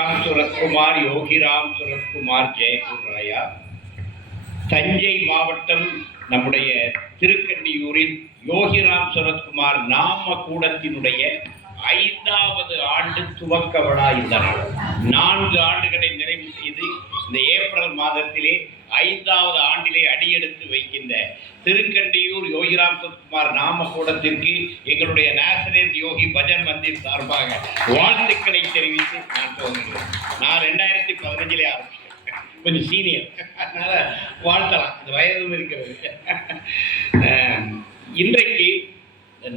சுரத்குமார் யோகிராம் சுரத்குமார் ஜெயகுராயா தஞ்சை மாவட்டம் நம்முடைய திருக்கண்டியூரில் யோகிராம் சுரத்குமார் நாம கூடத்தினுடைய 5வது ஆண்டு துவக்க விழா இந்த நாள் 4 ஆண்டுகளை நிறைவு செய்து இந்த ஏப்ரல் மாதத்திலே 5வது ஆண்டிலே அடியெடுத்து வைக்கின்ற திருக்கண்டியூர் யோகிராம் சுரத்குமார் நாம கூடத்திற்கு எங்களுடைய நேஷனல் யோகி பஜன் மந்திர் சார்பாக வாழ்த்துக்களை தெரிவித்து நான் துவங்குகிறேன். நான் 2015 ஆரம்பிச்சேன், கொஞ்சம் சீனியர், அதனால வாழ்த்தலாம், அந்த வயதும் இருக்கிறது. இன்றைக்கு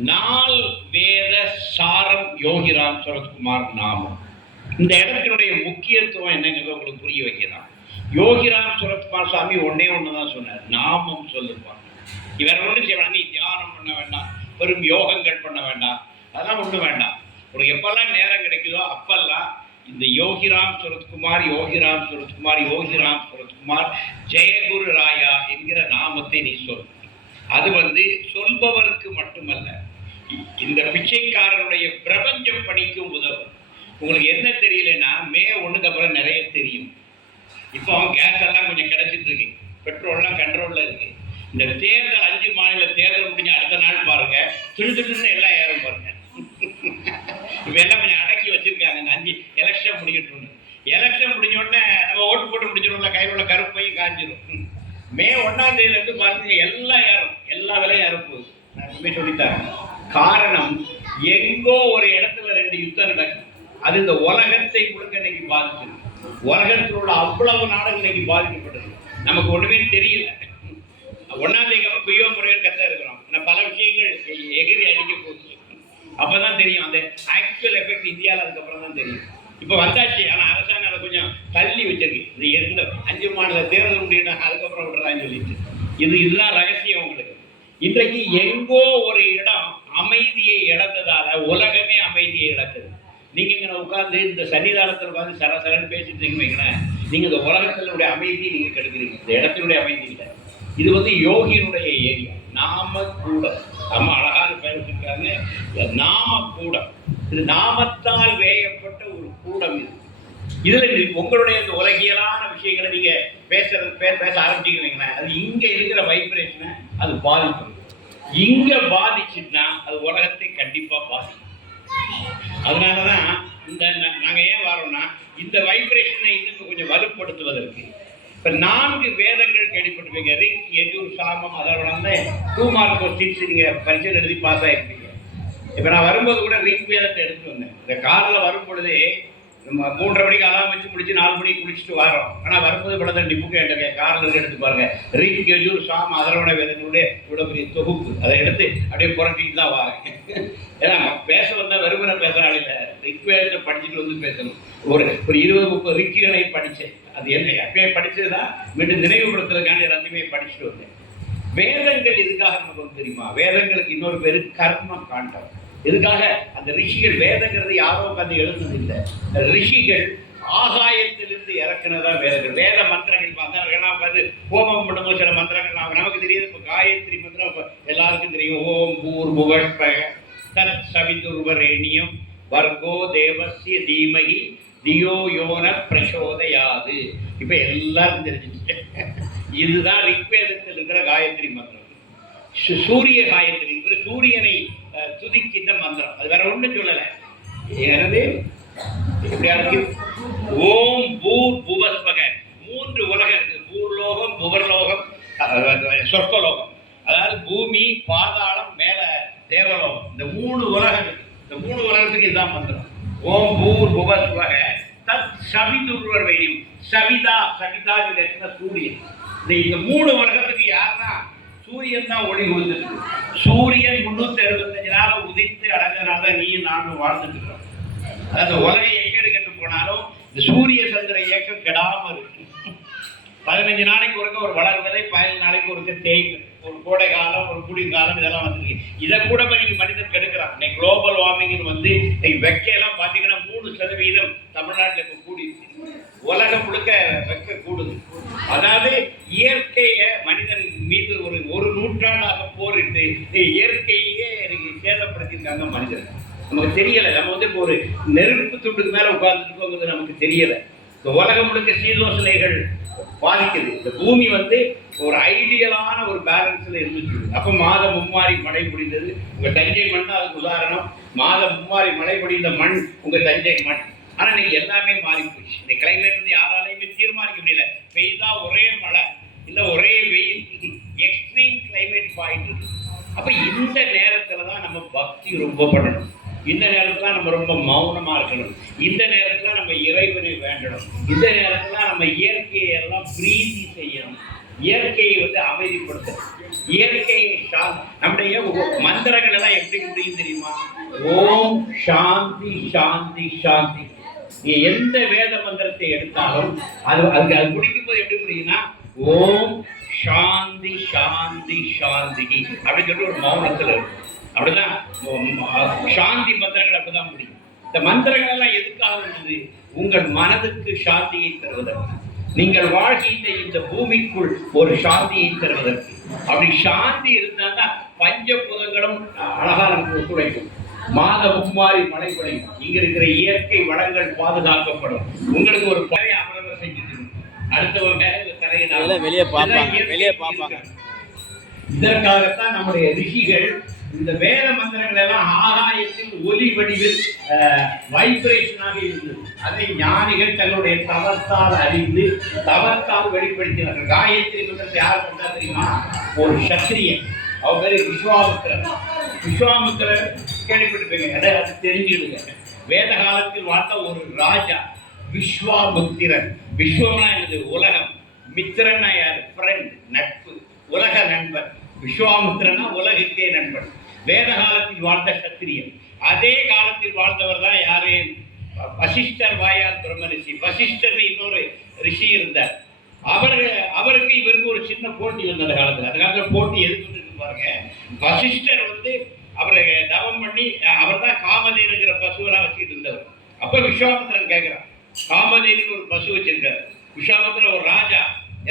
நாள் வேத சாரம் யோகிராம் சுரத்குமார் நாமம். இந்த இடத்தினுடைய முக்கியத்துவம் என்னங்கிறத உங்களுக்கு புரிய வைக்கலாம். யோகிராம் சுரத்குமார் சாமி ஒன்னே ஒண்ணுதான் சொன்னார், நாமம் சொல்லுவாங்க. வேற ஒன்றும் செய்ய வேண்டாம், நீ தியானம் பண்ண வேண்டாம், வெறும் யோகங்கள் பண்ண வேண்டாம், அதெல்லாம் ஒன்றும் வேண்டாம். உனக்கு எப்பெல்லாம் நேரம் கிடைக்குதோ அப்பெல்லாம் இந்த யோகிராம் சுரத்குமார் யோகிராம் சுரத்குமார் யோகிராம் சுரத்குமார் ஜெயகுரு ராயா என்கிற நாமத்தை நீ சொல். அது சொல்பவருக்கு மட்டுமல்ல, இந்த பிச்சைக்காரனுடைய பிரபஞ்சம் பணிக்கும் உதவும். உங்களுக்கு என்ன தெரியலன்னா, மே 1க்கு அப்புறம் நிறைய தெரியும். இப்போ கேஸ் எல்லாம் கொஞ்சம் கிடைச்சிட்டு இருக்கு, பெட்ரோல்லாம் கண்ட்ரோல்ல இருக்கு. இந்த தேர்தல் 5 மாநில தேர்தல் முடிஞ்ச அடுத்த நாள் பாருங்க, திடுன்னு எல்லாம் ஏறும் பாருங்க. இப்ப எல்லாம் கொஞ்சம் அடக்கி வச்சிருக்காங்க, 5 எலெக்ஷன் முடிக்கட்டும். எலெக்ஷன் முடிஞ்ச உடனே நம்ம ஓட்டு போட்டு முடிச்சிடும்ல, கையில் உள்ள கருப்பையும் காஞ்சிடும். மே 1ஆம் தேதியிலிருந்து பாருங்க எல்லாம் ஏறும், எல்லா விலையும் ஏறப்போகுது. நான் சொல்லித்தரேன். காரணம், எங்கோ ஒரு இடத்துல 2 யுத்தம் நடக்கும், அது இந்த உலகத்தை முழுக்க இன்னைக்கு பாதிச்சிருக்கு. உலகத்தில் உள்ள அவ்வளவு நாடுகள் இன்னைக்கு பாதிக்கப்பட்டது, நமக்கு ஒண்ணுமே தெரியல. 1ஆம் தேதிக்கு அப்புறம் குய்யோ முறையில் கத்த இருக்கிறோம், பல விஷயங்கள் எகிரி அடிக்க போகுது. அப்பதான் தெரியும் அந்த ஆக்சுவல் எஃபெக்ட் இந்தியாவில். அதுக்கப்புறம் தான் தெரியும். இப்போ வந்தாச்சு, ஆனால் அரசாங்கம் அதை கொஞ்சம் தள்ளி வச்சிருக்கு. இது எந்த 5 மாநில தேர்தல் முடியும், அதுக்கப்புறம் விட்டுறான்னு சொல்லிட்டு. இதுதான் ரகசியம் உங்களுக்கு. இன்றைக்கு எங்கோ ஒரு இடம் அமைதியை இழந்ததால உலகமே அமைதியை இழக்குது. நீங்க இங்க உட்கார்ந்து இந்த சன்னிதானத்தில் உட்கார்ந்து சரசரன்னு பேசிட்டு வைங்களேன், நீங்க இந்த உலகத்தினுடைய அமைதியை நீங்க கெடுக்கிறீங்க, இந்த இடத்தினுடைய அமைதி இல்லை. இது யோகியினுடைய ஏரியா, நாம கூடம். அம்மா அழகான பேர் வச்சிருக்காங்க, நாம கூடம். இது நாமத்தால் வேயப்பட்ட ஒரு கூடம். இதுல உங்களுடைய இந்த உலகியலான விஷயங்களை நீங்க பேச ஆரம்பிச்சுக்கிறீங்கன்னா, அது இங்க இருக்கிற வைப்ரேஷனை அது பாதிக்கும். இங்க பாதிச்சுன்னா அது உலகத்தை கண்டிப்பா பாதிக்கும். அதனாலதான் நாங்க ஏன் வரோம்னா, இந்த வைப்ரேஷனை இன்னும் கொஞ்சம் வலுப்படுத்துவதற்கு இப்ப 4 வேதங்கள் கேள்விப்பட்டிருப்பீங்க. ரிக், யஜுர், சாமம். அதோட 2 மார்க் கொஸ்டின்ஸ் நீங்க பரீட்சை எழுதி பாஸ் ஆயிருப்பீங்க. இப்ப நான் வரும்போது கூட ரிக் வேதத்தை எடுத்துட்டு வந்தேன். இந்த காரில் வரும் பொழுதே 3:30 மணிக்கு அலாம் வச்சு முடிச்சு 4 மணிக்கு குளிச்சுட்டு வரோம். ஆனால் வரும்போது இவ்வளோ புக்கு எடுக்க காரில் இருக்கு, எடுத்து பாருங்க. ரிக், யஜுர், சாம், அதரோட வேதங்களுடைய இவ்வளோ பெரிய தொகுப்பு. அதை எடுத்து அப்படியே புரட்டிட்டு தான் வாங்க. ஏன்னா பேச வந்தால் வெறுமனை பேசுறாள் இல்லை, ரிக் வேதத்தை படிச்சுட்டு வந்து பேசணும். ஒரு 20-30 ரிக்குகளை படித்தேன். அது என்ன எப்பயே படிச்சதுதான், மீண்டும் நினைவுபடுத்துறதுக்கான எல்லாத்தையுமே படிச்சுட்டு வந்தேன். வேதங்கள் எதுக்காக நமக்கு தெரியுமா? வேதங்களுக்கு இன்னொரு பேரு கர்ம காண்டம். எதுக்காக? அந்த ரிஷிகள், வேதங்கிறது யாரோ உட்காந்து எழுதுனது இல்லை, ரிஷிகள் ஆகாயத்திலிருந்து இறக்குனதா வேதங்கள். வேத மந்திரங்கள் உட்காந்து ஹோமம் பண்ணும்போது சில மந்திரங்கள் நமக்கு தெரியுது. இப்போ காயத்ரி மந்திரம் எல்லாருக்கும் தெரியும். ஓம் பூர் புவஸ்பக தத் சவிதுர்வரேணியம் வர்கோ தேவஸ்ய தீமகி தியோ யோன பிரசோதயாது. இப்ப எல்லாரும் தெரிஞ்சிச்சு. இதுதான் ரிக்வேதத்தில் இருக்கிற காயத்ரி மந்திரம். சூரிய காயத்ரி, சூரியனை துதிக்கின்ற மந்திரம். அது வேற ஒன்றும் சொல்லலை. எனது எப்படியா இருக்கு? ஓம் பூர் புவஸ்பக. 3 உலகம் இருக்கு, பூர்லோகம், புவர்லோகம், சொர்க்கலோகம். அதாவது பூமி, பாதாளம், மேல தேவலோகம். இந்த 3 உலகம் இருக்கு. இந்த 3 உலகத்துக்கு இதுதான் மந்திரம். ஓம் பூர் புவஸ்பக தத் சவிதுர்வரேணியம். சவிதா, சவிதா சூரியன். இந்த 3 உலகத்துக்கு யாருன்னா சூரியன் தான் ஒளி கொடுத்துருக்கு. சூரியன் 365 நாள் உதித்து அடங்கினால நீயும் நானும் வாழ்ந்துட்டு இருக்கோம். அதாவது உலக எங்கேடு கெட்டு போனாலும் இந்த சூரிய சந்திர இயக்கம் கெடாம இருக்கு. 15 நாளைக்கு ஒருக்க ஒரு வளர்வதை, 15 நாளைக்கு ஒருக்க தேய்வு, ஒரு கோடை காலம், ஒரு குளிர்காலம், இதெல்லாம் வந்துருக்கு. இதை கூட நீங்க மனிதன் கெடுக்கிறான். இன்னைக்கு குளோபல் வார்மிங் வெக்கையெல்லாம் பார்த்தீங்கன்னா 3% தமிழ்நாட்டில் இப்போ கூடி உலகம் முழுக்க வெக்க கூடுது. அதாவது இயற்கையை மனிதன் மீது ஒரு நூற்றாண்டாக போரிட்டு இயற்கையே சேதப்படுத்தியிருக்காங்க மனிதன். நமக்கு தெரியல. நம்ம இப்போ ஒரு நெருப்பு துண்டுக்கு மேல உட்கார்ந்துட்டு இருக்குங்கிறது நமக்கு தெரியல. இந்த உலகம் முழுக்க சீதோசனைகள் பாதிக்குது. இந்த பூமி வந்து ஒரு ஐடியலான ஒரு பேலன்ஸ்ல இருந்துச்சு. அப்ப மாதம் மும்மாரி மழை பொழிந்தது. உங்க தஞ்சை மண் தான் அதுக்கு உதாரணம். மாதம் மும்மாரி மழை பொழிந்த மண் உங்க தஞ்சை மண். ஆனா இன்னைக்கு எல்லாமே மாறி போச்சு. இந்த கிளைமேட் வந்து யாராலையுமே தீர்மானிக்க முடியல. பெய்தா ஒரே மழை, இல்ல ஒரே வெயில், எக்ஸ்ட்ரீம் கிளைமேட் ஆயிட்டு இருக்கு. அப்ப இந்த நேரத்துல தான் நம்ம பக்தி ரொம்ப பண்ணணும். இந்த நேரத்துல நம்ம ரொம்ப மௌனமா இருக்கணும். இந்த நேரத்துல நம்ம இறைவனை வேண்டணும். இந்த நேரத்துல நம்ம இயற்கையை எல்லாம் பிரீதி செய்யணும். இயற்கையை வந்து அமைதிப்படுத்தணும். இயற்கையை நம்முடைய மந்திரங்கள் எல்லாம் எப்படி முடியும் தெரியுமா? ஓம் சாந்தி சாந்தி சாந்தி. நீ எந்த வேத மந்திரத்தை எடுத்தாலும் அது முடிக்கும் போது எப்படி முடியும்னா ஓம் சாந்தி சாந்தி சாந்தி அப்படின்னு சொல்லி ஒரு மௌனத்துல இருக்கும். அப்படிதான் சாந்தி மந்திரங்கள் அப்படிதான் முடியும். இந்த மந்திரங்கள் எல்லாம் எதுக்காக இருந்தது? உங்கள் மனதுக்கு சாந்தியை தருவதற்கு, நீங்கள் வாழ்கின்ற இந்த பூமிக்குள் ஒரு சாந்தியை தருவதற்கு. அப்படி சாந்தி இருந்தால் தான் பஞ்சபூதங்களும் அழகா நமக்கு ஒத்துழைக்கும். மாத மும்மாரி மழை பொழியும். இங்க இருக்கிற இயற்கை வளங்கள் பாதுகாக்கப்படும். உங்களுக்கு ஒரு பழைய அவரவர் செஞ்சுட்டு அடுத்தவங்க வெளியே பார்ப்பாங்க. இதற்காகத்தான் நம்முடைய ரிஷிகள் இந்த வேத மந்திரங்கள் எல்லாம் ஆகாயத்தில் ஒலி வடிவில் வைப்ரேஷனாக இருந்தது. அதை ஞானிகள் தங்களுடைய தவத்தால் அறிந்து தவத்தால் வெளிப்படுத்தினார்கள். காயத்ரி மந்திரத்தை யார் பண்ணா தெரியுமா? ஒரு சத்திரியன். அவர் பேரு விஸ்வாமித்திரர். விஸ்வாமித்திரர் கேள்விப்பட்டிருப்பீங்க. அது தெரிஞ்சுடுங்க. வேத காலத்தில் வாழ்ந்த ஒரு ராஜா விஸ்வாமித்திரன். விஸ்வம்னா என்னது? உலகம். மித்திரன்னா யார்? ஃப்ரெண்ட், நட்பு, உலக நண்பன். விஸ்வாமித்திரனா உலகுக்கே நண்பன். வேத காலத்தில் வாழ்ந்த சத்திரியன். அதே காலத்தில் வாழ்ந்தவர் தான் யாரு? வசிஷ்டர் வாயால் பிரம்ம ரிஷி. வசிஷ்டர் இன்னொரு ரிஷி இருந்தார். அவருக்கு இவருக்கு ஒரு சின்ன போட்டி வந்த காலத்தில். அந்த காலத்தில் போட்டி எதுக்கு பாருங்க. வசிஷ்டர் வந்து அவரை தவம் பண்ணி அவர் தான் காமதேனுங்கிற பசுவெல்லாம் வச்சுக்கிட்டு இருந்தவர். அப்ப விஸ்வாமித்திரன் கேட்கிறான், காமதேனுக்கு ஒரு பசு வச்சிருக்காரு. விஸ்வாமித்திரன் ஒரு ராஜா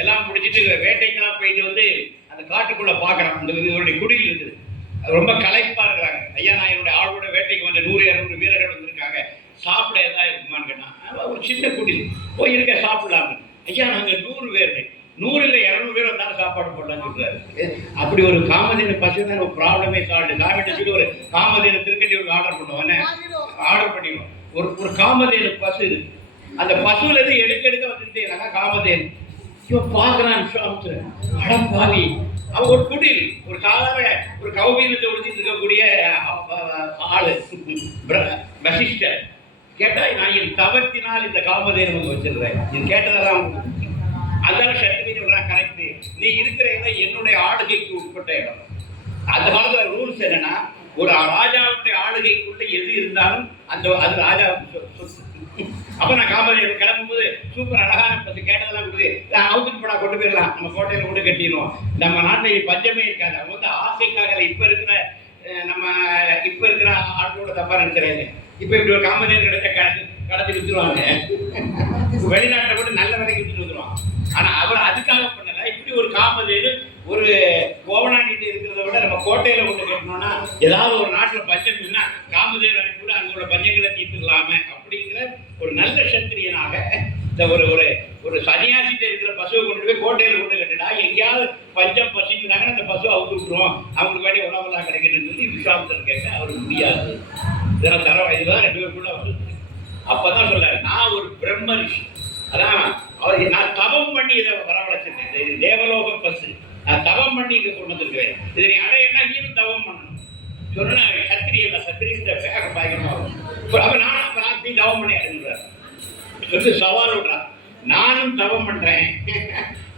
எல்லாம் முடிச்சுட்டு வேட்டைக்கெல்லாம் போயிட்டு வந்து அந்த காட்டுக்குள்ள பாக்குறான். அந்த இவருடைய குடியில் இருக்குது. அது ரொம்ப களைப்பா இருக்கிறாங்க. ஐயா, நான் என்னுடைய ஆளோட வேட்டைக்கு வந்து 100-200 வீரர்கள் வந்திருக்காங்க, சாப்பிட ஏதாவது இருக்குமான்னு கேட்டான். ஒரு சின்ன குடில் போய் இருக்க சாப்பிடலாம்னு. ஐயா, நாங்க 100 பேர், 100 இல்லை 200 பேர் வந்தாலும் சாப்பாடு போடலாம்னு சொல்றாரு. அப்படி ஒரு காமதேனு பசு தான் ஒரு ப்ராப்ளமே சால்டு. காமிட்ட சொல்லி ஒரு காமதேனு திருக்கட்டி ஒரு ஆர்டர் பண்ணுவோம். ஆர்டர் பண்ணிடுவோம். ஒரு காமதேனு பசு இருக்கு. அந்த பசுல இருந்து எடுக்க வந்துட்டே இருக்காங்க காமதேனு. இவன் பார்க்கிறான் விஸ்வாமித்திரன். அடப்பாவி, அவன் ஒரு குடில், ஒரு சாதாரண ஒரு கௌபீனத்தை உடுத்திட்டு இருக்கக்கூடிய ஆளு வசிஷ்டர். கேட்டா, நான் என் தவத்தினால் இந்த காமதேனு வச்சிருக்கிறேன். இது கேட்டதெல்லாம் அதனால சத்திரி சொல்றான், கரெக்ட். நீ இருக்கிற இடம் என்னுடைய ஆளுகைக்கு உட்பட்ட இடம். அந்த காலத்துல ரூல்ஸ் என்னன்னா, ஒரு ராஜாவுடைய ஆளுகைக்குள்ள எது இருந்தாலும் அது ராஜாவுக்கு சொத்து. அப்ப நான் காமதேனு கிளம்பும்போது சூப்பர் அழகான பத்தி கேட்டதெல்லாம் கொடுத்து அவுத்துட்டு போனா கொண்டு போயிடலாம், நம்ம கோட்டையில கொண்டு கட்டிடுவோம். நம்ம நாட்டில் பஞ்சமே இருக்காது. அவங்க வந்து ஆசைக்காக இப்ப இருக்கிற ஆட்டோட தப்பா நினைக்கிறாங்க. இப்ப இப்படி ஒரு காமதேனு கிடைச்ச கடத்தி வித்துருவாங்க. வெளிநாட்டை கூட நல்ல விலைக்கு வித்துட்டு வந்துருவான். ஆனா அவர் அதுக்காக பண்ணல. இப்படி ஒரு காமதேனு ஒரு கோவனாண்டிட்டு இருக்கிறத விட நம்ம கோட்டையில கொண்டு கட்டணும்னா, ஏதாவது ஒரு நாட்டுல பஞ்சம் இருந்தா காமதேனு அனுப்பி கூட அங்க உள்ள பஞ்சங்களை தீர்த்துக்கலாமே அப்படிங்கிற ஒரு நல்ல சத்திரியனாக இந்த ஒரு சன்னியாசிட்ட இருக்கிற பசுவை கொண்டு போய் கோட்டையில கொண்டு கட்டினா, எங்கேயாவது பஞ்சம் பசிக்கிறாங்கன்னா அந்த பசுவை அவுத்து விட்டுருவோம், அவங்களுக்கு வேண்டிய உணவெல்லாம் கிடைக்கணும்னு சொல்லி விஸ்வாமித்திரன் கேட்க அவருக்கு முடியாது. இதெல்லாம் இதுதான் 2 பேருக்குள்ள வருது. அப்பதான் சொல்றாரு, நான் ஒரு பிரம்ம ரிஷி. அதான் நான் தவம் பண்ணி இதை வரவழைச்சிருக்கேன். இது தேவலோக பசு. நான் தவம் பண்ணி இங்க கொண்டு வந்திருக்கிறேன். இதை நீ அடையனா நீனும் தவம் பண்ணணும் சொன்னா சத்திரியன் வேக பயங்கரமா வரும். அப்ப நான் நீ தவம் பண்ணி அடைஞ்சுறாரு சொல்லி சவால் விடுறான். நானும் தவம் பண்றேன்.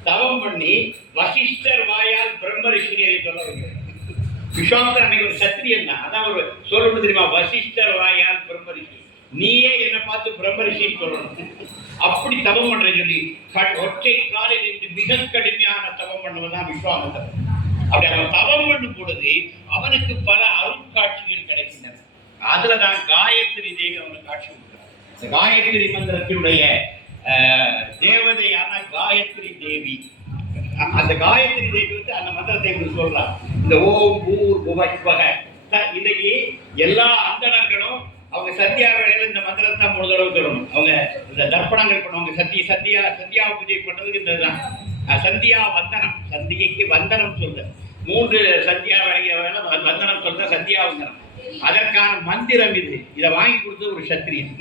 தவம் பண்ணி வசிஷ்டர் வாயால் பிரம்ம ரிஷியை சொல்ல வைக்கிறேன். விஸ்வாமித்திரன் அன்னைக்கு ஒரு சத்திரியன் தான். அதான் ஒரு சொல்லணும் தெரியுமா? வசிஷ்டர் வாயால் பிரம்ம ரிஷி. நீயே என்னை பார்த்து பிரம்ம ரிஷின்னு சொல்லணும். அப்படி தவம் பண்றேன்னு சொல்லி ஒற்றை காலில் இருந்து மிக கடுமையான தவம் பண்ணவன் தான் விஸ்வாமித்திரன். அப்படி அவன் தவம் பண்ணும் பொழுது அவனுக்கு பல அருட்காட்சிகள் கிடைக்கின்றன. அதுலதான் காயத்ரி தேவி அவனுக்கு காட்சி கொடுக்கிறார். இந்த காயத்ரி மந்திரத்தினுடைய தேவதையான காயத்ரி தேவி. அந்த காயத்ரி தேவி வந்து அந்த மந்திரத்தை சொல்றார். இந்த ஓம் பூர் புவ இன்னைக்கு எல்லா அந்தணர்களும் அவங்க சந்தியா வேளையில இந்த மந்திரத்தை 3 தடவை சொல்லணும். அவங்க இந்த தர்ப்பணங்கள் பண்ணுவாங்க. சந்தியா பூஜை பண்றதுக்கு இந்த சந்தியா வந்தனம், சந்தியைக்கு வந்தனம் சொல்ற 3 சந்தியா வேலை வந்தனம் சொல்ற சந்தியா வந்தனம். அதற்கான மந்திரம் இது. இதை வாங்கி கொடுத்தது ஒரு சத்திரியன்,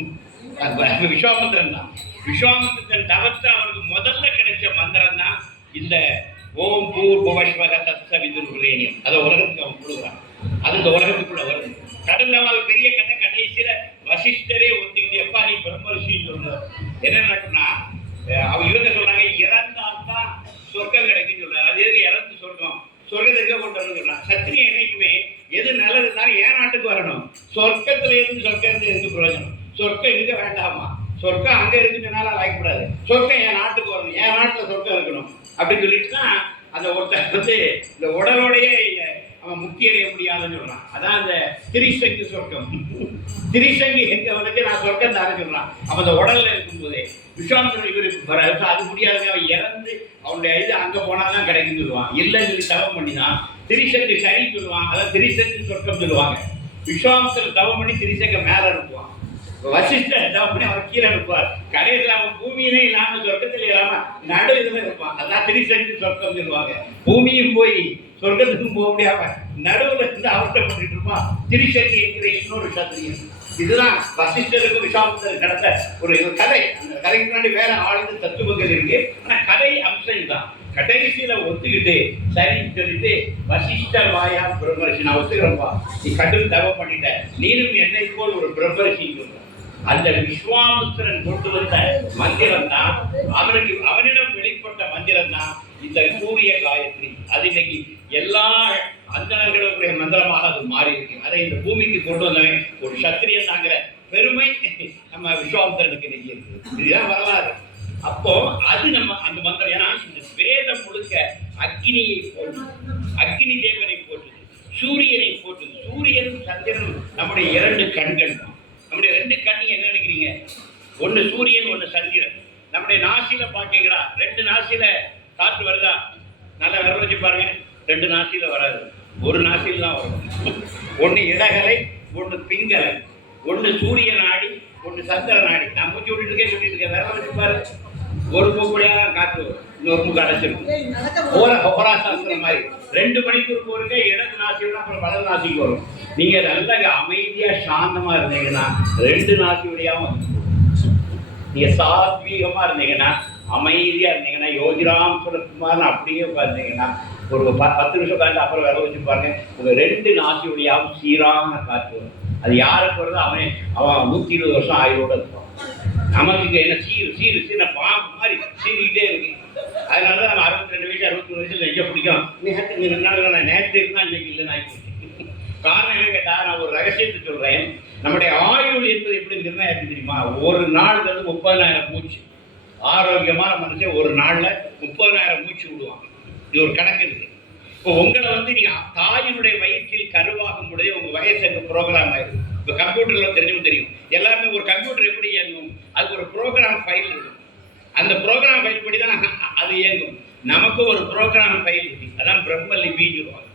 விஸ்வாமித்திரன் தான். விஸ்வாமித்திரன் தவத்தை அவருக்கு முதல்ல கிடைச்ச மந்திரம் தான் இந்த ஓம் பூர் புவஸ்வக தத்ச விதுர்ரேணியம். அதை உலகத்துக்கு அவன் கொடுக்குறான். அது இந்த உலகத்துக்குள்ள வருது. கடல்ல பெரிய கதை. கடைசியில வசிஷ்டரே ஒத்துக்கிட்டு எப்பா நீ பிரம்மரிஷின்னு சொல்ற. என்ன நடக்கும்னா இவங்க சொல்றாங்க இறந்தால்தான் சொர்க்கம் கிடைக்குன்னு சொல்றாரு. அது எதுக்கு இறந்து சொர்க்கத்துக்கு கொண்டு வரணும் சொல்றாங்க. சத்திரியை என்னைக்குமே எது நல்லதுனாலும் என் நாட்டுக்கு வரணும். சொர்க்கத்துல இருந்து பிரயோஜனம். சொர்க்கம் இருக்க வேண்டாமா? சொர்க்கம் அங்க இருக்குனால வாய்க்கப்படாது. சொர்க்கம் என் நாட்டுக்கு வரணும், என் நாட்டுல சொர்க்கம் இருக்கணும் அப்படின்னு சொல்லிட்டுனா அந்த ஒருத்தர் வந்து இந்த உடலோடையே அவன் முக்தி அடைய முடியாதுன்னு சொல்றான். அதான் அந்த திரிசங்கு சொர்க்கம். திரிசங்கு எங்க வந்து நான் சொர்க்கம் தான் சொல்றான். அவன் அந்த உடல்ல இருக்கும்போதே விஸ்வாமித்திரன் இவருக்கு அது முடியாது. அவன் இறந்து அவனுடைய இது அங்க போனாதான் கிடைக்கும் சொல்லுவான். இல்லைன்னு சொல்லி தவம் பண்ணிதான் திரிசங்கு சரி சொல்லுவான். அதான் திரிசங்கு சொர்க்கம் சொல்லுவாங்க. விஸ்வாமித்திரன் தவம் பண்ணி திரிசங்க மேல அனுப்புவான். வசிஷ்டர் தவம் பண்ணி அவர் கீழே அனுப்புவார். கடைசியில் அவன் பூமியிலே இல்லாம சொர்க்கத்தில் இல்லாம நடு இதுல இருப்பான். அதான் திரிசங்கு சொர்க்கம் சொல்லுவாங்க. பூமியும் போய் சொர்க்கத்துக்கும் போக முடியாம நடுவுல இருந்து அவசரப்பட்டு இருப்பான் திரிசங்கி என்கிற இன்னொரு சத்திரியன். இதுதான் வசிஷ்டருக்கு விஸ்வாமித்திரருக்கு நடந்த ஒரு கதை. அந்த கதைக்கு முன்னாடி வேற ஆழ்ந்து தத்துவங்கள் இருக்கு. ஆனா கதை அம்சம் தான். கடைசியில ஒத்துக்கிட்டு சரின்னு சொல்லிட்டு வசிஷ்டர் வாயா பிரம்மரிஷி நான் ஒத்துக்கிறப்பா, நீ கடும் தவம் பண்ணிட்ட, நீனும் என்னை போல் ஒரு பிரம்மரிஷின்னு சொல்ற. அந்த விஸ்வாமித்திரன் கொண்டு வந்த மந்திரம் தான் அவனிடம் வெளிப்பட்ட மந்திரம் தான் இந்த சூரிய காயத்ரி. அது இன்னைக்கு எல்லா அந்தணர்களுடைய மந்திரமாக அது மாறி இருக்கு. அதை இந்த பூமிக்கு கொண்டு வந்தவன் ஒரு சத்திரியன் தாங்கிற பெருமை நம்ம விஸ்வாமித்திரனுக்கு இன்னைக்கு இருக்கு. இதுதான் வரலாறு. அப்போ அது நம்ம அந்த மந்திரம். ஏன்னா இந்த வேதம் முழுக்க அக்னியை போட்டு, அக்னி தேவனை போட்டுது, சூரியனை போட்டுது. சூரியன் சந்திரன் நம்முடைய 2 கண்கள் தான். நம்முடைய 2 கண் என்ன நினைக்கிறீங்க? ஒன்று சூரியன், ஒன்று சந்திரன். நம்முடைய நாசியில பாத்தீங்களா? 2 நாசியில காற்று வருதா? நல்லா விரல் வச்சு பாருங்க. 2 நாசியில வராது, ஒரு நாசியில் தான் வரும். ஒன்று இடகலை, ஒன்று பிங்கலை. ஒன்று சூரிய நாடி, ஒன்று சந்திர நாடி. நான் மூச்சு விட்டுட்டே சொல்லிட்டு இருக்கேன். விரல் வச்சு பாரு. ஒரு மூக்குடையா தான் காற்று வரும், இன்னொரு மூக்கு அடைச்சிருக்கும். ஹோரா சாஸ்திரம் மாதிரி 2 மணிக்கு ஒருக்க இடது நாசியோட அப்புறம் வலது நாசிக்கு வரும். நீங்க நல்லா அமைதியா சாந்தமா இருந்தீங்கன்னா 2 நாசியோடையாவும் நீங்க சாத்வீகமா இருந்தீங்கன்னா, அமைதியா இருந்தீங்கன்னா, யோகிராம் சுரத்குமார்னு அப்படியே உட்கார்ந்தீங்கன்னா ஒரு 10 நிமிஷம் உட்காந்து அப்புறம் விரல் வச்சு பாருங்க. உங்க 2 நாசியோடையாவும் சீரான காற்று வரும். அது யாருக்கு வருதோ அவன் 120 வருஷம் ஆயுளோட இருப்பான். நமக்கு என்ன சீர் பாம்பு மாதிரி சீரிக்கிட்டே இருக்கு. அதனாலதான் நம்ம 62 வயசு 63 வயசுல நெஞ்ச பிடிக்கும். நேற்று இருந்தா இன்னைக்கு இல்லைன்னு ஆகிப்போச்சு. காரணம் என்ன கேட்டா, நான் ஒரு ரகசியத்தை சொல்றேன். நம்முடைய ஆயுள் என்பது எப்படி நிர்ணயம் தெரியுமா? ஒரு நாள்ங்கிறது 30,000 மூச்சு. ஆரோக்கியமான மனுஷன் ஒரு நாள்ல 30,000 மூச்சு விடுவாங்க. இது ஒரு கணக்கு இருக்கு. இப்போ உங்களை வந்து நீங்க தாயினுடைய வயிற்றில் கருவாகும் பொழுதே உங்க வயசு எங்க ப்ரோக்ராம் ஆயிருக்கு. இப்போ கம்ப்யூட்டர்ல தெரியும். எல்லாமே ஒரு கம்ப்யூட்டர் எப்படி இயங்கும்? அதுக்கு ஒரு ப்ரோக்ராம் ஃபைல் இருக்கும். அந்த ப்ரோக்ராம் ஃபைல் படி தான் அது இயங்கும். நமக்கு ஒரு ப்ரோக்ராம் ஃபைல் இருக்கு. அதான் பிரம்ம லிபின்னு சொல்லுவாங்க.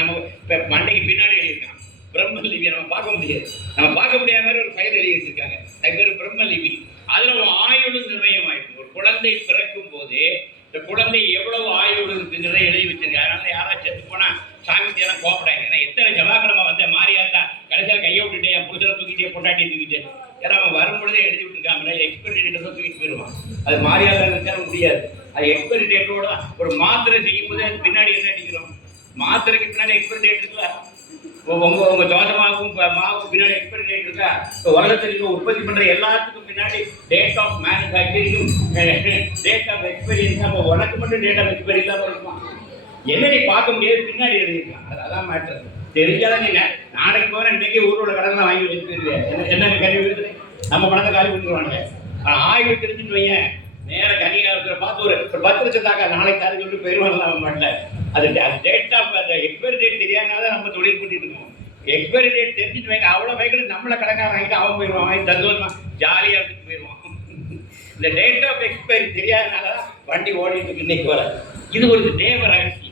நம்ம இப்போ மண்டைக்கு பின்னாடி எழுதியிருக்காங்க பிரம்ம லிபி. நம்ம பார்க்க முடியாது, நம்ம பார்க்க முடியாத மாதிரி ஒரு ஃபைல் எழுதி வச்சிருக்காங்க. அது பேர் பிரம்ம லிபி. அதுல ஒரு ஆயுள் நிர்ணயம் ஆயிருக்கு. ஒரு குழந்தை பிறக்கும் போதே இந்த குழந்தை எவ்வளவு ஆயுள் இருக்குங்கிறத எழுதி வச்சிருக்காங்க. அதனால யாராச்சும் செத்து போனா சாமித்தியெல்லாம் கோப்படாங்க. ஏன்னா எத்தனை ஜவாக்கிரமா வந்த மாறியாத்தா கடைசியாக கையை விட்டுட்டு என் புதுசை தூக்கிட்டே பொண்டாட்டியை தூக்கிட்டு, ஏன்னா அவன் வரும்பொழுதே எழுதி விட்டுருக்காங்க. எக்ஸ்பைரி டேட்டை தான் தூக்கிட்டு போயிடுவான். அது மாறியாத்தா இருந்துச்சா முடியாது. அது எக்ஸ்பைரி டேட்டோட தான். ஒரு மாத்திரை செய்யும் போதே அது பின்னாடி என்ன அடிக்கிறோம்? மாத்திரைக்கு பின்னாடி எக்ஸ்பைரி டேட் இருக்குல்ல. உங்க தோசை மாவுக்கு பின்னாடி எக்ஸ்பைரி டேட் இருக்கா? உலகத்தில் உற்பத்தி பண்ற எல்லாத்துக்கும் பின்னாடி டேட் ஆஃப் மேனுஃபேக்சரிங்கும் டேட் ஆஃப் எக்ஸ்பைரி. நம்ம உனக்கு மட்டும் டேட் ஆஃப் எக்ஸ்பைரி இல்லாம இருக்குமா? என்ன நீ பார்க்க முடியாது, பின்னாடி எழுதிருக்கலாம். அதான் மேட்டர். தெரிஞ்சாதான் நீங்க நாளைக்கு போற இன்னைக்கு ஊரோட கடன்லாம் வாங்கி வச்சு போயிருவேன். என்ன கழிவு இருக்குது? நம்ம பணத்தை காலி பண்ணிடுவாங்க. ஆய்வு தெரிஞ்சுட்டு வையன், நேர கனியாரத்தில் பார்த்து ஒரு 10 லட்சம் தாக்கா நாளைக்கு காலி சொல்லிட்டு போயிருவாங்க. நம்ம மாட்டேன். அது டேட் ஆஃப் அந்த எக்ஸ்பைரி டேட் தெரியாதனால நம்ம தொழில் பண்ணிட்டு இருக்கோம். எக்ஸ்பைரி டேட் தெரிஞ்சுட்டு வைங்க. அவ்வளோ வைக்கணும். நம்மளை கணக்காக வாங்கிட்டு அவன் போயிடுவான். வாங்கி சந்தோஷமா ஜாலியாக இருந்துட்டு போயிடுவான். இந்த டேட் ஆஃப் எக்ஸ்பைரி தெரியாதனால தான் வண்டி ஓடிட்டு இருக்கு இன்னைக்கு வர. இது ஒரு தேவ ரகசியம்.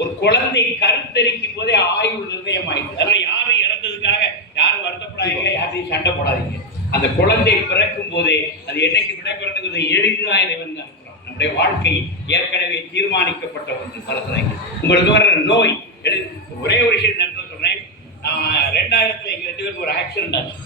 ஒரு குழந்தை கருத்தரிக்கும் போதே ஆயுள் நிர்ணயம் ஆயிடுது. அதனால யாரும் இறந்ததுக்காக யாரும் வருத்தப்பட பண்ணாதீங்க, யாரையும் சண்டை போடாதீங்க. அந்த குழந்தை பிறக்கும் போதே அது என்னைக்கு விடைபெறணுங்கிறது எளிதாக இறைவன் தான் இருக்கிறான். நம்முடைய வாழ்க்கை ஏற்கனவே தீர்மானிக்கப்பட்ட ஒன்று. பலசனைங்க உங்களுக்கு வர்ற நோய் ஒரே ஒரு விஷயம் நான் சொல்றேன். 2000 எங்க 2 பேருக்கு ஒரு ஆக்சிடென்ட் ஆச்சு.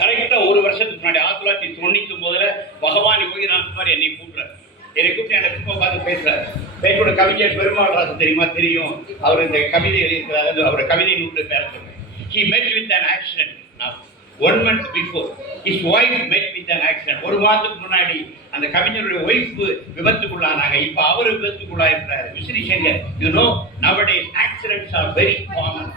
கரெக்டா ஒரு வருஷத்துக்கு முன்னாடி 1999 பகவான் யோகிநாத் என்னை கூப்பிடுறாரு. என்னை கூப்பிட்டு எனக்கு இப்போ பார்த்து பேசுறாரு. பேசோட கவிஞர் பெருமாள் ராசு தெரியுமா? தெரியும். அவர் இந்த கவிதை எழுதியிருக்கிறாரு. அவரோட கவிதை நூற்று பேர சொல்றேன். He met with an accident. Now 1 month before his wife met with an accident. ஒரு மாதத்துக்கு முன்னாடி அந்த கவிஞருடைய ஒய்ஃப் விபத்துக்குள்ளானாங்க. இப்ப அவரு விபத்துக்குள்ளாயிருக்கிறாரு. விசிறிஷங்க you know nowadays accidents are very common.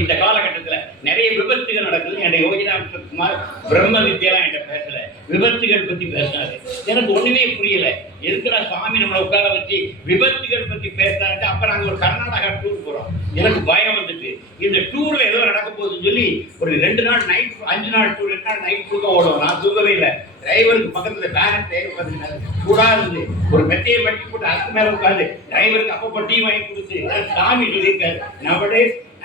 இந்த காலகட்டத்தில் நிறைய விபத்துகள் நடக்குது. என்னுடைய யோகிநாத் குமார் பிரம்ம வித்யாலாம் என்கிட்ட பேசல, விபத்துகள் பத்தி பேசினாரு. எனக்கு ஒண்ணுமே புரியல. எதுக்குடா சாமி நம்மளை உட்கார வச்சு விபத்துகள் பத்தி பேசினாரு. அப்ப நாங்க ஒரு கர்நாடகா டூர் போறோம். எனக்கு பயம் வந்துட்டு இந்த டூர்ல ஏதோ நடக்க போகுதுன்னு சொல்லி ஒரு 2 நாள் நைட் 5 நாள் டூர் 2 நாள் நைட் தூக்கம் ஓடும். நான் தூங்கவே இல்லை. டிரைவருக்கு பக்கத்துல பேரண்ட் உட்காந்துருக்காரு. சூடா இருந்து ஒரு மெத்தையை பட்டி போட்டு அதுக்கு மேல உட்காந்து டிரைவருக்கு அப்பப்போ டீ வாங்கி கொடுத்து சாமி சொல்லியிருக்காரு. நம்மளே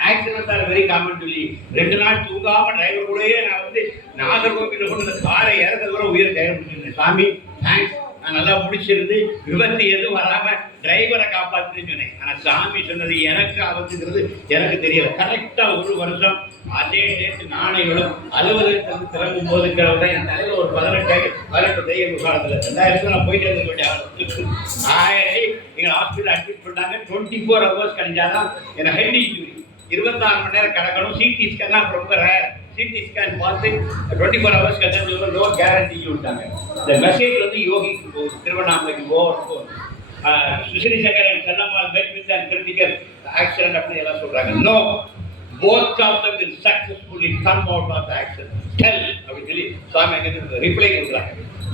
ஆக்சிடென்ட் ஆர் வெரி காமன் சொல்லி 2 நாள் தூங்காம டிரைவர் கூடயே நான் வந்து நாகர்கோவில் கொண்டு அந்த காரை இறக்கிறது கூட உயிரை கையில் பிடிச்சிருந்தேன். சாமி தேங்க்ஸ், நான் நல்லா முடிச்சிருந்து விபத்து எதுவும் வராம டிரைவரை காப்பாற்றுன்னு சொன்னேன். ஆனா சாமி சொன்னது எனக்கு ஆபத்துங்கிறது எனக்கு தெரியல. கரெக்டா ஒரு வருஷம் அதே டேட் நாணயங்களும் அலுவலகத்திலிருந்து திறங்கும் போதுங்கிறவங்க என் தலைவர் ஒரு 18 தையல் காலத்துல 2000 நான் போயிட்டு இருக்க வேண்டிய எங்க ஹாஸ்பிட்டல் அட்மிட் பண்ணாங்க. 24 hours கழிஞ்சாதான் எனக்கு ஹெட் இன்ஜுரி 24 மணி நேரம் கிடக்கணும். சிடி ஸ்கேன்லாம் ரொம்ப ரேர். சிடி ஸ்கேன் பார்த்து 24 hours கழிஞ்சா நோ கேரண்டி விட்டாங்க. இந்த மெசேஜ் வந்து யோகிக்கு போகுது, திருவண்ணாமலைக்கு போகும். Sushri Shankar and Chellammal met with an critical accident அப்படின்னு எல்லாம் சொல்றாங்க. நோ, both of them will successfully come out of the accident. Tell அப்படின்னு சொல்லி சுவாமி அங்கே ரிப்ளை கொடுக்குறாங்க.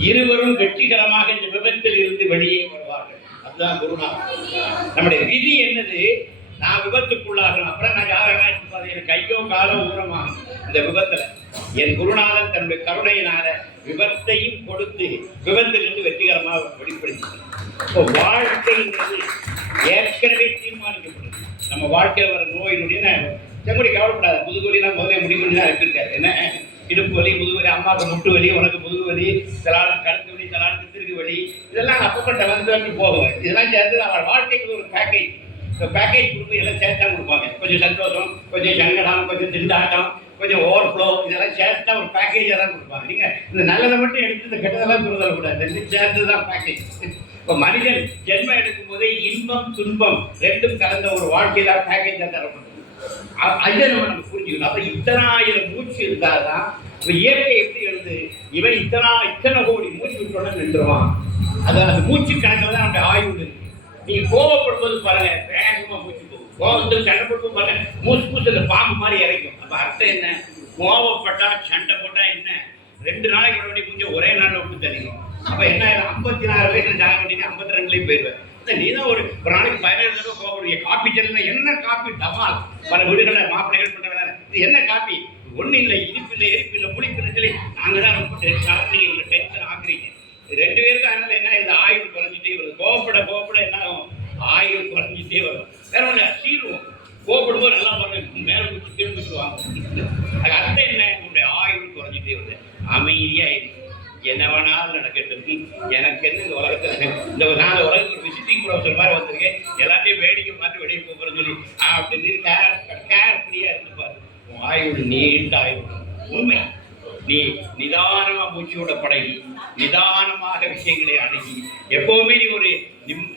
இருவரும் வெற்றிகரமாக இந்த விபத்தில் இருந்து வெளியே வருவார்கள். அதுதான் குருநாதர். நம்முடைய விதி என்னது? நான் விபத்துக்குள்ளாகணும். அப்புறம் நான் யாரெல்லாம் எனக்கு கையோ காலோ ஊரமாகும் இந்த விபத்துல. என் குருநாதன் தன்னுடைய கருணையினால விபத்தையும் கொடுத்து விபத்திலிருந்து வெற்றிகரமாக வெளிப்படுத்தி வாழ்க்கைங்கிறது ஏற்கனவே தீர்மானிக்கப்படுது. நம்ம வாழ்க்கையில் வர நோயினுடைய செங்குடி கவலைப்படாது. முதுகுவலினா முதல்ல முடிவுன்னு தான் இருக்காரு. என்ன இடுப்பு வலி, முதுகுவலி, அம்மாவுக்கு முட்டு வலி, உனக்கு முதுகு வலி, சிலாளுக்கு கழுத்து வலி, சிலாளுக்கு திருகு வலி, இதெல்லாம் அப்பப்பட்ட வந்து போகும். இதெல்லாம் சேர்ந்து அவன் வாழ்க்கைக்கு ஒரு பேக்கேஜ். இந்த பேக்கேஜ் கொடுத்து எல்லாம் சேர்த்தா கொடுப்பாங்க. கொஞ்சம் சந்தோஷம், கொஞ்சம் சங்கடம், கொஞ்சம் திண்டாட்டம், கொஞ்சம் ஓவர்ஃப்ளோ, இதெல்லாம் சேர்த்தா ஒரு பேக்கேஜாக தான் கொடுப்பாங்க. நீங்கள் இந்த நல்லதை மட்டும் எடுத்து இந்த கெட்டதெல்லாம் சொல்லக்கூடாது. ரெண்டு சேர்த்து தான் பேக்கேஜ். இப்போ மனிதன் ஜென்மம் எடுக்கும் போதே இன்பம் துன்பம் ரெண்டும் கலந்த ஒரு வாழ்க்கையில பேக்கேஜாக தரப்பட்டது. அதை நம்ம புரிஞ்சுக்கணும். அப்போ இத்தனாயிரம் மூச்சு இருந்தால் தான் இப்போ இயற்கை எப்படி எழுது? இவன் இத்தனை கோடி மூச்சு விட்டோன்னு நின்றுவான். அதான் அந்த மூச்சு கணக்கில் தான் நம்முடைய ஆய்வு இருக்கு. நீங்க கோவப்படும் போது பாருங்க, வேகமா மூச்சு போகும். கோவத்துக்கு சண்டை போட்டு பாருங்க, மூச்சு பாம்பு மாதிரி இறைக்கும். அப்ப அர்த்தம் என்ன? கோவப்பட்டா சண்டை போட்டா என்ன 2 நாளைக்கு விட வேண்டிய மூஞ்ச ஒரே நாள் விட்டு தெரியும். அப்ப என்ன 54 வயசுல ஜாக வேண்டிய 52லயும் போயிடுவேன். நீ தான் ஒரு நாளைக்கு 17 தடவை கோவப்படுவீங்க. காப்பி செல்லுனா என்ன காப்பி டமால் பல வீடுகளை மாப்பிள்ளைகள் பண்ற இது என்ன காப்பி? ஒண்ணு இல்லை, இனிப்பு இல்லை, எரிப்பு இல்லை, புளிப்பு சொல்லி நாங்க தான் ரொம்ப நீங்க எங்களை டென்ஷன் ஆக்குறீங்க. 2 பேருக்கு அதனால என்ன இது ஆயுள் குறைஞ்சிட்டே வருது. கோவப்பட என்ன ஆகும்? ஆயுள் குறைஞ்சிட்டே வரும். வேற ஒன்று சீருவோம். கோவப்படும்போது நல்லா பாருங்க, மேல குச்சி திரும்பிட்டு வாங்க. அது அர்த்தம் என்ன? உங்களுடைய ஆயுள் குறைஞ்சிட்டே வருது. அமைதியா இருக்கு, என்ன வேணாலும் நடக்கட்டும், எனக்கு என்ன இந்த உலகத்துல இந்த நான் உலகத்துக்கு விசிட்டிங் ப்ரொஃபஸர் மாதிரி வந்திருக்கேன், எல்லாத்தையும் வேடிக்கை பார்த்து வெளியே போகிறேன்னு சொல்லி அப்படின்னு கேர் ஃப்ரீயா இருந்துப்பாரு. ஆயுள் நீண்ட ஆயுள். உண்மை. நீ நிதானமா மூச்சோட பழகி நிதானமாக விஷயங்களை அணுகி எப்பவுமே நீ ஒரு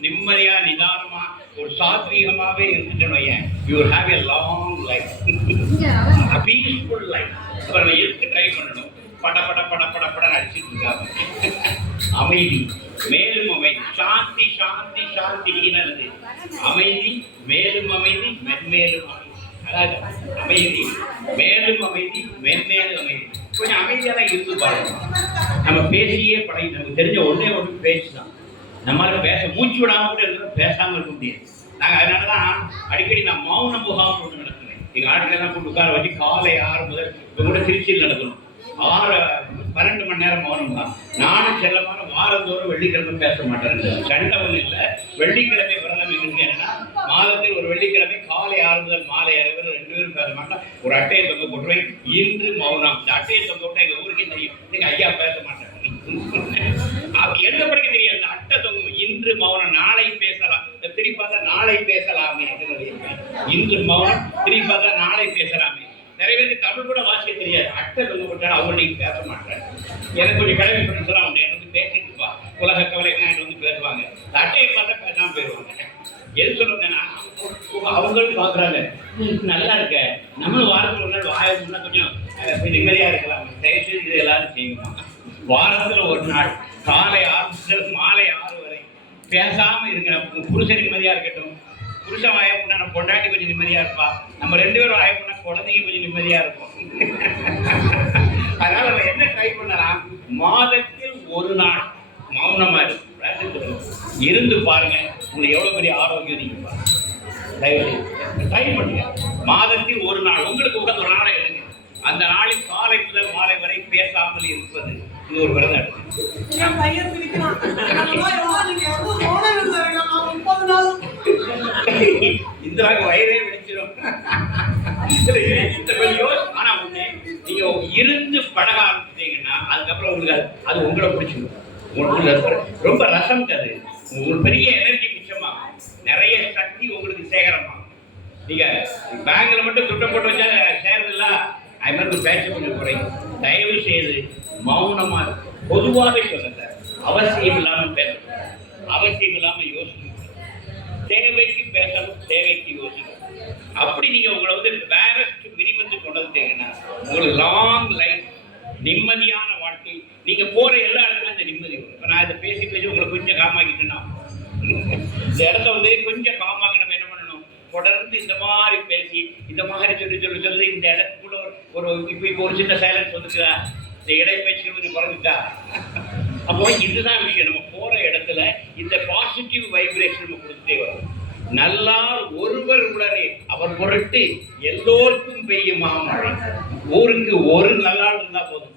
நிம்மதியா நிதானமா ஒரு சாத்வீகமாவே இருந்துட்டோம். You will have a long life, a peaceful life. அப்புறம் எதுக்கு ட்ரை பண்ணணும்? பட பட பட பட பட அடிச்சுட்டு இருக்காங்க. அமைதி, மேலும் அமைதி, சாந்தி சாந்தி சாந்தி. நீனது அமைதி, மேலும் அமைதி, மென்மேலும் அமைதி. அதாவது அமைதி, மேலும் அமைதி, மென்மேலும் அமைதி. கொஞ்சம் அமைதியாக தான் இருந்து பாருங்க. நம்ம பேசியே பழகி நமக்கு தெரிஞ்ச ஒன்றே பேச்சு தான். நம்மளால பேச மூச்சு விடாம கூட இருக்கிறோம், பேசாமல் இருக்க முடியாது. நாங்கள் அதனால தான் அடிக்கடி நான் மௌன முகாம் ஒன்று நடத்துவேன். எங்கள் ஆட்களெல்லாம் கொண்டு உட்கார வச்சு காலை 6 முதல் இப்போ கூட திருச்சியில் நடக்கணும். 12 மணி நேரம் மௌனம் தான். நானும் செல்லமான வாரந்தோறும் வெள்ளிக்கிழமை பேச மாட்டேன். சண்டை ஒன்றும் இல்லை. வெள்ளிக்கிழமை விரதம் இருக்கு. என்னன்னா மாதத்தில் ஒரு வெள்ளிக்கிழமை காலை 6 முதல் மாலை 6 வரை 2 பேரும் பேச மாட்டோம். ஒரு அட்டையை தொங்க போட்டுருவேன், இன்று மௌனம். இந்த அட்டையை தொங்க போட்டா எங்க ஊருக்கே தெரியும், நீங்க ஐயா பேச மாட்டேன். என்ன படிக்க தெரியாது, அந்த அட்டை தொங்கும், இன்று மௌனம், நாளை பேசலாம். திருப்பி பார்த்தா நாளை பேசலாமே அப்படின்னு, இன்று மௌனம், திருப்பி பார்த்தா நாளை பேசலாமே. நிறைய பேருக்கு தமிழ் கூட வாசிக்க தெரியாது, அட்டை தொங்க போட்டாலும் அவங்க நீங்க பேச மாட்டேன். எனக்கு கொஞ்சம் கிளம்பி ஃப்ரெண்ட்ஸ்லாம் உண்டு, எனக்கு வந்து பேசிட்டு இருப்பா, உலக கவலைலாம் எனக்கு வந்து பேசுவாங்க. இந்த அட்டையை பார்த்தா பேசாம போயிடுவாங்க. எது சொல்லுங்கன்னா அவங்களும் பார்க்குறாங்க, நல்லா இருக்க, நம்மளும் வாரத்தில் ஒரு நாள் வாயம்னா கொஞ்சம் நிம்மதியாக இருக்கலாம். தயவுசெய்து இது எல்லாரும் செய்யுமா, வாரத்தில் ஒரு நாள் காலை 6 முதல் மாலை 6 வரை பேசாமல் இருக்கிற புருஷன் நிம்மதியாக இருக்கட்டும். புருஷன் வாயம்னா நம்ம பொண்டாட்டி கொஞ்சம் நிம்மதியாக இருப்பா, நம்ம 2 பேரும் வாயம்னா குழந்தைங்க கொஞ்சம் நிம்மதியாக இருக்கும். அதனால நம்ம என்ன ட்ரை பண்ணலாம், மாதத்தில் ஒரு நாள் மௌனமா இருந்து பாருங்க, உங்களுக்கு எவ்வளவு பெரிய ஆரோக்கியம் நீங்க பாருங்க. ட்ரை பண்ணுங்க, மாதத்தில் ஒரு நாள் உங்களுக்கு உகந்த ஒரு நாளை எடுங்க. அந்த நாளில் காலை முதல் மாலை வரை பேசாமல் இருப்பது, இது ஒரு விரதம் எடுங்க. இந்திராக்கு வயிறே வெடிச்சிடும். ஆனா ஒண்ணு, நீங்க இருந்து பழக ஆரம்பிச்சீங்கன்னா அதுக்கப்புறம் உங்களுக்கு அது உங்களை பிடிச்சிடும். ரொம்ப ரசம் அது, உங்களுக்கு பெரிய எனர்ஜி மிச்சமாகும், நிறைய சக்தி உங்களுக்கு சேகரமாகும். நீங்க பேங்க்ல மட்டும் துட்டம் போட்டு வச்சா சேருதுல்ல, அது மாதிரி பேச்ச கொஞ்சம் குறையும். தயவு செய்து மௌனமா, பொதுவாக சொல்லுங்க, அவசியம் இல்லாம பேசணும், அவசியம் இல்லாம யோசிக்கணும், தேவைக்கு பேசணும், தேவைக்கு யோசிக்கணும். அப்படி நீங்க உங்களை வந்து பேரஸ்ட் மினிமத்து கொண்டு வந்தீங்கன்னா உங்களுக்கு லாங் லைஃப், நிம்மதியான வாழ்க்கை, நீங்க போற எல்லா இடத்துலயும் இந்த நிம்மதி வரும். இப்போ நான் இதை பேசி உங்களை கொஞ்சம் காமாக்கிட்டேன்னா, இந்த இடத்த வந்து கொஞ்சம் காமாக நம்ம என்ன பண்ணணும், தொடர்ந்து இந்த மாதிரி பேசி இந்த மாதிரி சொல்லி இந்த இடத்துக்குள்ள ஒரு இப்போ ஒரு சின்ன சைலன்ஸ் வந்துட்டா, இந்த இடைப்பேச்சு கொஞ்சம் குறைஞ்சிட்டா, அப்போ இதுதான் விஷயம். நம்ம போற இடத்துல இந்த பாசிட்டிவ் வைப்ரேஷன் நம்ம கொடுத்துட்டே வரும். நல்லார் ஒருவர் உடனே அவர் பொருட்டு எல்லோருக்கும் பெய்யுமா மழை. ஊருக்கு ஒரு நல்லாள் இருந்தா போதும்,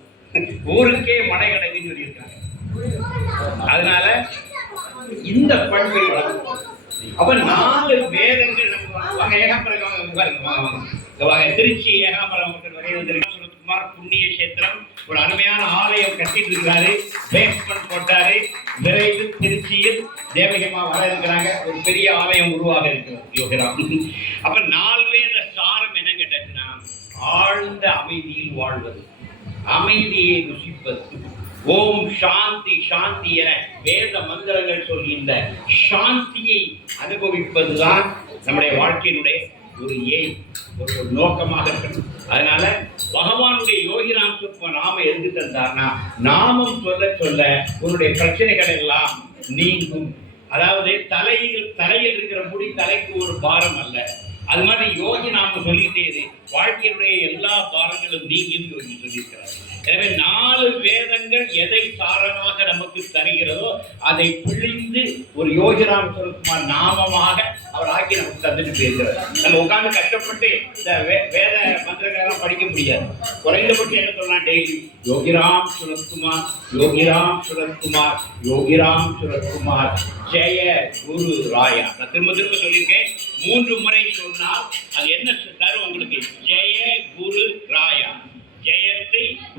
ஊருக்கே மழை கிடைக்குன்னு சொல்லியிருக்காங்க. அதனால இந்த பண்பை வளர்க்கணும். அப்ப 4 வேதங்கள் நமக்கு ஏகாம்பரம் திருச்சி ஏகாம்பரம் மக்கள் வரை வந்திருக்காங்க. சுரத்குமார் புண்ணிய கஷேத்திரம் ஒரு அருமையான ஆலயம் கட்டிட்டு இருக்காரு, பேஸ்மெண்ட் போட்டாரு. விரைவில் திருச்சியில் தேவகமா வர இருக்கிறாங்க, ஒரு பெரிய ஆலயம் உருவாக இருக்கிறது. அப்ப 4 வேத சாரம் என்ன கேட்டாச்சுன்னா, ஆழ்ந்த அமைதியில் வாழ்வது, அமைதியை ருசிப்பது, ஓம் சாந்தி சாந்தி என வேத மந்திரங்கள் சொல்கின்ற சாந்தியை அனுபவிப்பதுதான் நம்முடைய வாழ்க்கையினுடைய ஒரு ஒரு நோக்கமாக இருக்கணும். அதனால பகவானுடைய யோகிராம் சுருப்ப நாம எழுதி தந்தார்னா, நாமம் சொல்ல சொல்ல உன்னுடைய பிரச்சனைகள் எல்லாம் நீங்கும். அதாவது தலையில் இருக்கிற முடி தலைக்கு ஒரு பாரம் அல்ல, அது மாதிரி யோகி நாம சொல்லிட்டே வாழ்க்கையினுடைய எல்லா பாரங்களும் நீங்கும் யோகி சொல்லியிருக்கிறார். எனவே 4 வேதங்கள் எதை சாரமாக நமக்கு தருகிறதோ அதை பிழிந்து ஒரு யோகிராம் சுரத்குமார் நாமமாக அவர் ஆக்கி நமக்கு தந்துட்டு போயிருக்கிறார். நம்ம உட்கார்ந்து கஷ்டப்பட்டு இந்த வேத மந்திரங்கள் எல்லாம் படிக்க முடியாது. குறைந்தபட்சம் என்ன சொல்லலாம், டெய்லி யோகிராம் சுரத்குமார், யோகிராம் சுரத்குமார், யோகிராம் சுரத்குமார், ஜெய குரு ராயா. நான் திரும்ப சொல்லியிருக்கேன், 3 முறை சொன்னால் அது என்ன தரும் உங்களுக்கு, ஜெய குரு ராயா. ஜெயத்தை